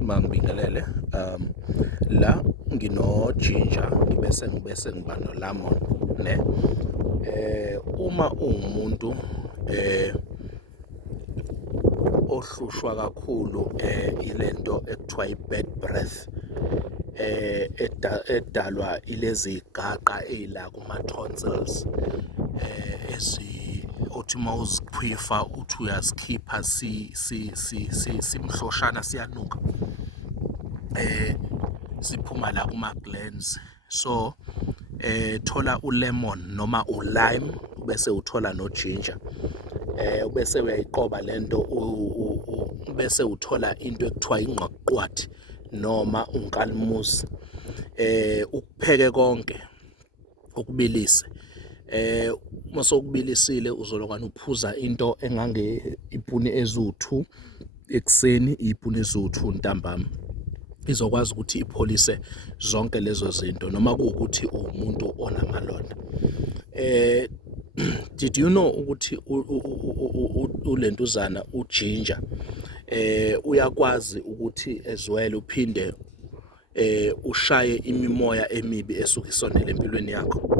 mangibingelele. La ngino ginger ngibese ngiba no lemon ne. Uma uwumuntu ohlushwa kakhulu ilento ekuthiwa i-bad breath, edalwa ilezi gaqa ey'la kuma-tonsils, othi uma uzikhwifa uthi uyasikhipha simhloshana, siyanuka, siphuma la kuma-glands. So thola ulemon noma u-lime, bese uthola no-ginger, bese uyayiqoba lento, bese uthola into ekuthiwa ingqwaqwathi noma unkalimusi, ukupheke konke, ukubilise. Uma sowukubilisile uzolokwane uphuza into ipuni eziwu-2 ekuseni, ipuni eziwu-2 ntambama, izokwazi ukuthi ipholise zonke lezo zinto noma kuwukuthi uwumuntu onamalonda. Did you know ukuthi ulentuzana ujinja uyakwazi ukuthi as well uphinde ushaye imimoya emibi esuke isondele empilweni yakho?